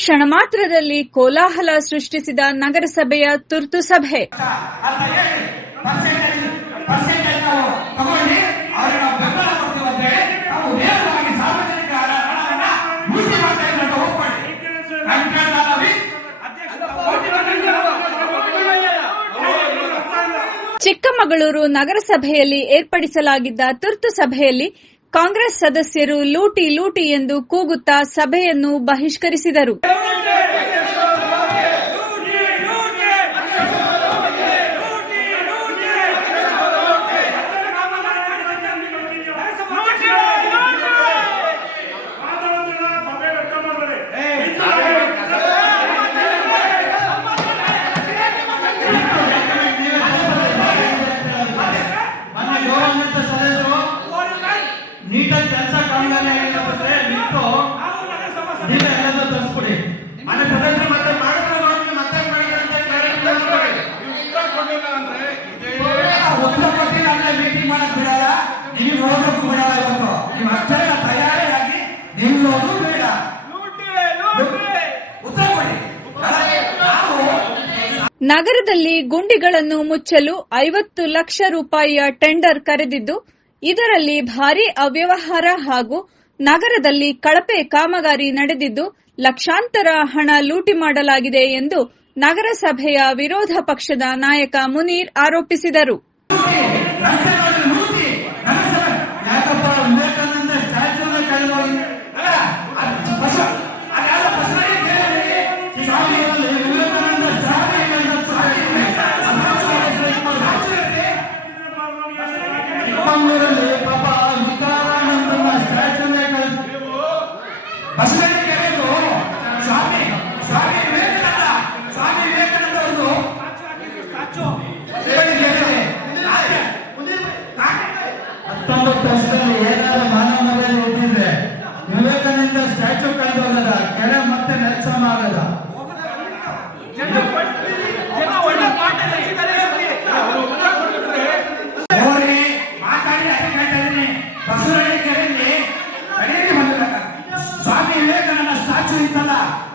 ಕ್ಷಣ ಮಾತ್ರದಲ್ಲಿ ಕೋಲಾಹಲ ಸೃಷ್ಟಿಸಿದ ನಗರಸಭೆಯ ತುರ್ತು ಸಭೆ. ಚಿಕ್ಕಮಗಳೂರು ನಗರಸಭೆಯಲ್ಲಿ ಏರ್ಪಡಿಸಲಾಗಿದ್ದ ತುರ್ತು ಸಭೆಯಲ್ಲಿ ಕಾಂಗ್ರೆಸ್ ಸದಸ್ಯರು ಲೂಟಿ ಲೂಟಿ ಎಂದು ಕೂಗುತ್ತಾ ಸಭೆಯನ್ನು ಬಹಿಷ್ಕರಿಸಿದರು. ನಗರದಲ್ಲಿ ಗುಂಡಿಗಳನ್ನು ಮುಚ್ಚಲು ಐವತ್ತು ಲಕ್ಷ ರೂಪಾಯಿಯ ಟೆಂಡರ್ ಕರೆದಿದ್ದು, ಇದರಲ್ಲಿ ಭಾರೀ ಅವ್ಯವಹಾರ ಹಾಗೂ ನಗರದಲ್ಲಿ ಕಳಪೆ ಕಾಮಗಾರಿ ನಡೆದಿದ್ದು, ಲಕ್ಷಾಂತರ ಹಣ ಲೂಟಿ ಮಾಡಲಾಗಿದೆ ಎಂದು ನಗರಸಭೆಯ ವಿರೋಧ ಪಕ್ಷದ ನಾಯಕ ಮುನೀರ್ ಆರೋಪಿಸಿದರು.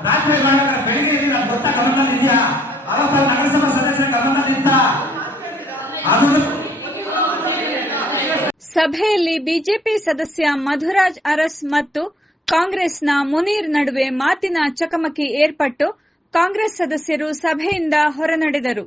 ರಾಜಕೀಯ ಬೆಳಿಗ್ಗೆ ನಾನು ಗಮನದಲ್ಲಿ ಇದೆಯಾ? ನಗರಸಭಾ ಸದಸ್ಯ ಗಮನದಲ್ಲಿ ಸಭೆಯಲ್ಲಿ ಬಿಜೆಪಿ ಸದಸ್ಯ ಮಧುರಾಜ್ ಅರಸ್ ಮತ್ತು ಕಾಂಗ್ರೆಸ್ನ ಮುನೀರ್ ನಡುವೆ ಮಾತಿನ ಚಕಮಕಿ ಏರ್ಪಟ್ಟು ಕಾಂಗ್ರೆಸ್ ಸದಸ್ಯರು ಸಭೆಯಿಂದ ಹೊರನಡೆದರು.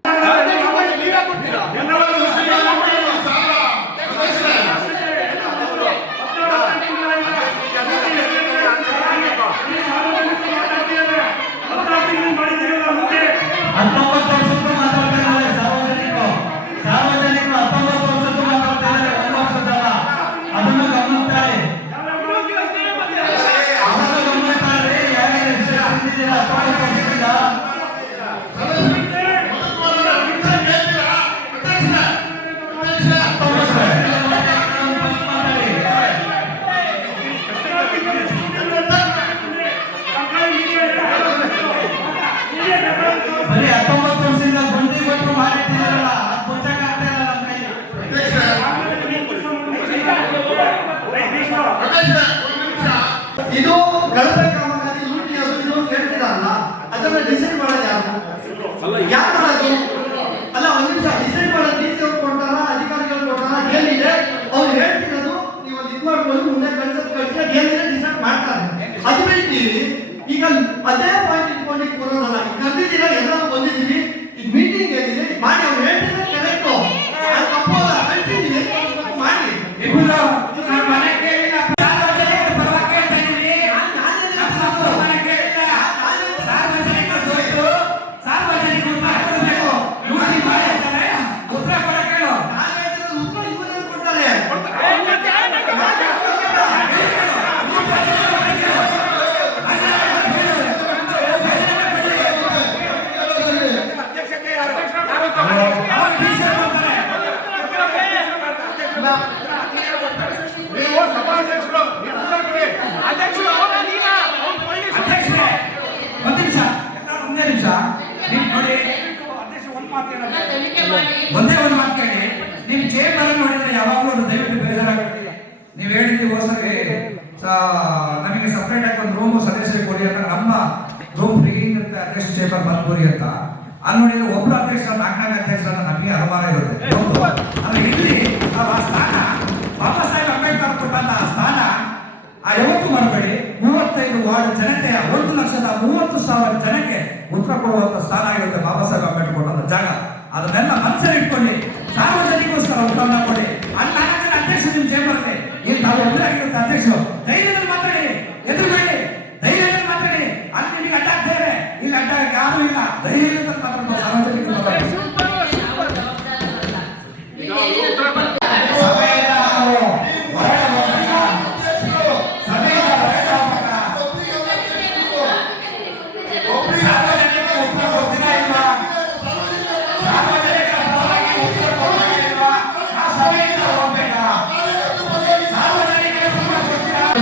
ಇದು ಕಳಪೆ ಕಾಮಗಾರಿ ಲೂಟಿ ಇದು ಕೇಳ್ತಿರಲ್ಲ ಅದನ್ನ ಡಿಸೈಡ್ ಮಾಡೋದು ಯಾರು? ಯಾರು ನಮಗೆ ಸಪ್ರೇಟ್ ಆಗಿ ಒಂದು ರೂಮು ಸದಸ್ಯರಿಗೆ ಕೊಡಿ ಅಂತ ನಮ್ಮ ರೂಮ್ ಫ್ರೀ ಇರುತ್ತೆ ಅಧ್ಯಕ್ಷ ಚೇಂಬರ್ ಬಂದ್ಕೊಡಿ ಅಂತ. ಅಲ್ಲಿ ನೋಡಿ ಒಬ್ಬರು ಅಧ್ಯಕ್ಷ ನಾಲ್ಕು ನಾಲ್ಕು ನಮಗೆ ಅನುಮಾನ ಇರುತ್ತೆ. ಅಂದ್ರೆ ಇಲ್ಲಿ ಆ ಸ್ಥಾನ, ಬಾಬಾ ಸಾಹೇಬ್ ಅಂಬೇಡ್ಕರ್ ಕೊಟ್ಟಂತ ಆ ಸ್ಥಾನ, ಆ ಯಾವತ್ತು ಮಾಡಬೇಡಿ ಮೂವತ್ತೈದು ವಾರ್ಡ್ ಜನತೆಯ ಒಂದು ಲಕ್ಷದ ಮೂವತ್ತು ಸಾವಿರ ಜನಕ್ಕೆ ಉತ್ತರ ಕೊಡುವಂತ ಸ್ಥಾನ ಆಗಿರುತ್ತೆ ಬಾಬಾ ಸಾಹೇಬ್ ಅಂಬೇಡ್ಕರ್ ಕೊಟ್ಟಂತ ಜಾಗ. ಅದನ್ನೆಲ್ಲ ಮನಸ್ಸಲ್ಲಿ ಇಟ್ಕೊಳ್ಳಿ.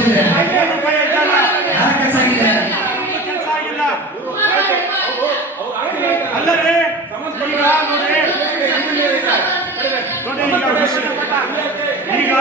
ಯಾರ ಕೆಲ್ಸ ಆಗಿದೆ? ಕೆಲಸ ಆಗಿಲ್ಲ ಅಲ್ಲದೆ. ನೋಡಿ ಈಗ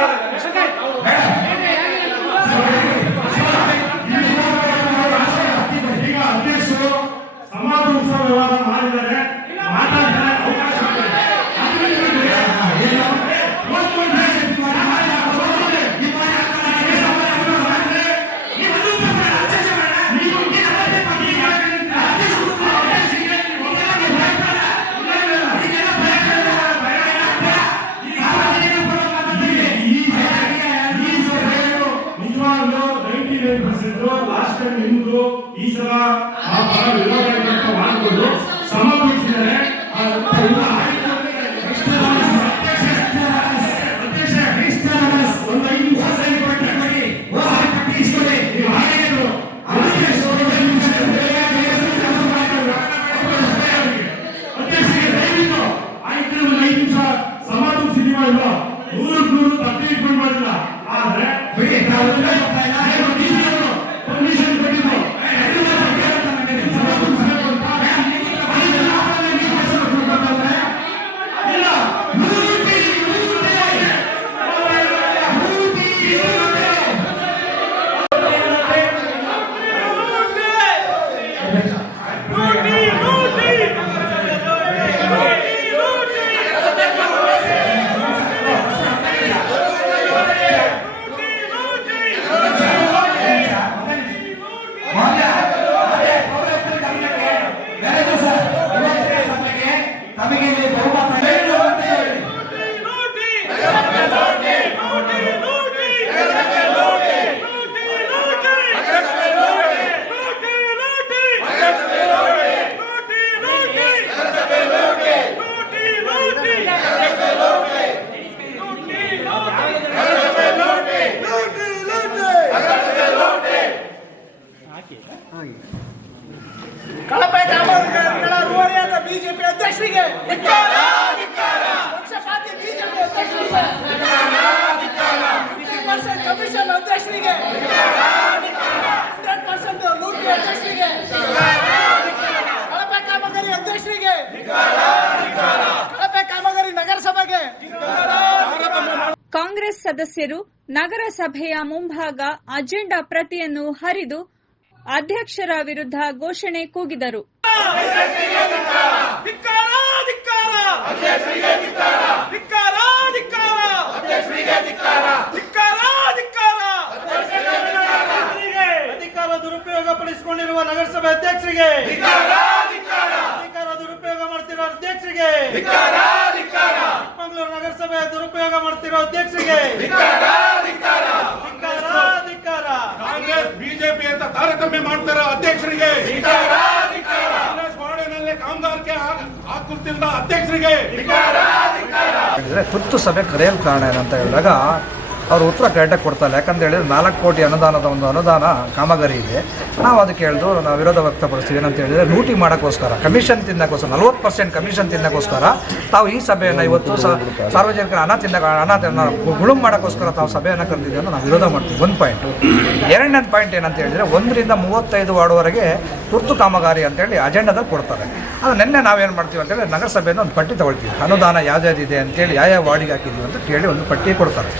ಪರ್ಸೆಂಟ್ ಕಮಿಷನ್ ಅಧ್ಯಕ್ಷರಿಗೆ. ಹಂಡ್ರೆಡ್ ಪರ್ಸೆಂಟ್ ಲೂಟಿ ಅಧ್ಯಕ್ಷರಿಗೆ. ಕಳಪೆ ಕಾಮಗಾರಿ ಅಧ್ಯಕ್ಷರಿಗೆ. ಕಳಪೆ ಕಾಮಗಾರಿ ನಗರಸಭೆಗೆ. ಕಾಂಗ್ರೆಸ್ ಸದಸ್ಯರು ನಗರಸಭೆಯ ಮುಂಭಾಗ ಅಜೆಂಡಾ ಪ್ರತಿಯನ್ನು ಹರಿದು ಅಧ್ಯಕ್ಷರ ವಿರುದ್ಧ ಘೋಷಣೆ ಕೂಗಿದರು. ಅಧಿಕಾರ ಪಡಿಸಿಕೊಂಡಿರುವ ನಗರಸಭೆ ಅಧ್ಯಕ್ಷರಿಗೆ. ಅಧಿಕಾರ ದುರುಪಯೋಗ ಮಾಡ್ತಿರೋ ಅಧ್ಯಕ್ಷರಿಗೆ. ಚಿಕ್ಕಮಗಳೂರು ನಗರಸಭೆ ದುರುಪಯೋಗ ಮಾಡ್ತಿರೋ ಅಧ್ಯಕ್ಷರಿಗೆ. ಕಾಂಗ್ರೆಸ್ ಬಿಜೆಪಿ ಅಂತ ತಾರತಮ್ಯ ಮಾಡ್ತಾರ ಅಧ್ಯಕ್ಷರಿಗೆ. ಕಾಂಗ್ರೆಸ್ ವಾರ್ಡಿನಲ್ಲಿ ಕಾಮಗಾರಿಕೆ ಹಾಕುತ್ತಿಲ್ಲ ಅಧ್ಯಕ್ಷರಿಗೆ. ತುರ್ತು ಸಭೆ ಕರೆಯಲು ಕಾರಣ ಏನಂತ ಹೇಳಿದಾಗ ಅವರು ಉತ್ತರ ಕರೆಕ್ಟಾಗಿ ಕೊಡ್ತಾರೆ ಯಾಕಂತ ಹೇಳಿದ್ರೆ ನಾಲ್ಕು ಕೋಟಿ ಅನುದಾನದ ಒಂದು ಅನುದಾನ ಕಾಮಗಾರಿ ಇದೆ. ನಾವು ಅದಕ್ಕೆ ಹೇಳಿದ್ರು ನಾವು ವಿರೋಧ ವ್ಯಕ್ತಪಡಿಸ್ತೀವಿ ಏನಂತ ಹೇಳಿದ್ರೆ ಲೂಟಿ ಮಾಡೋಕ್ಕೋಸ್ಕರ ಕಮಿಷನ್ ತಿನ್ನೋಕ್ಕೋಸ್ಕರ, ನಲ್ವತ್ತು ಪರ್ಸೆಂಟ್ ಕಮಿಷನ್ ತಿನ್ನೋಕ್ಕೋಸ್ಕರ ತಾವು ಈ ಸಭೆಯನ್ನು ಇವತ್ತು ಸಹ ಸಾರ್ವಜನಿಕರ ಹಣ ತಿನ್ನ ಹಣ ಗುಳುಂ ಮಾಡೋಕ್ಕೋಸ್ಕರ ತಾವು ಸಭೆಯನ್ನು ಕರೆದಿದ್ದೀವಿ ಅಂತ ನಾವು ವಿರೋಧ ಮಾಡ್ತೀವಿ. ಒಂದು ಪಾಯಿಂಟು ಎರಡನೇ ಪಾಯಿಂಟ್ ಏನಂತ ಹೇಳಿದರೆ ಒಂದರಿಂದ ಮೂವತ್ತೈದು ವಾರ್ಡ್ವರೆಗೆ ತುರ್ತು ಕಾಮಗಾರಿ ಅಂತೇಳಿ ಅಜೆಂಡಾದಲ್ಲಿ ಕೊಡ್ತಾರೆ. ಅದು ನಿನ್ನೆ ನಾವೇನು ಮಾಡ್ತೀವಿ ಅಂತೇಳಿ ನಗರಸಭೆಯಿಂದ ಒಂದು ಪಟ್ಟಿ ತಗೊಳ್ತೀವಿ. ಅನುದಾನ ಯಾವ್ಯಾವ್ದಿದೆ ಅಂತೇಳಿ ಯಾವ ಯಾವ ವಾರ್ಡಿಗೆ ಹಾಕಿದ್ದೀವಿ ಅಂತ ಕೇಳಿ ಒಂದು ಪಟ್ಟಿ ಕೊಡ್ತಾರೆ.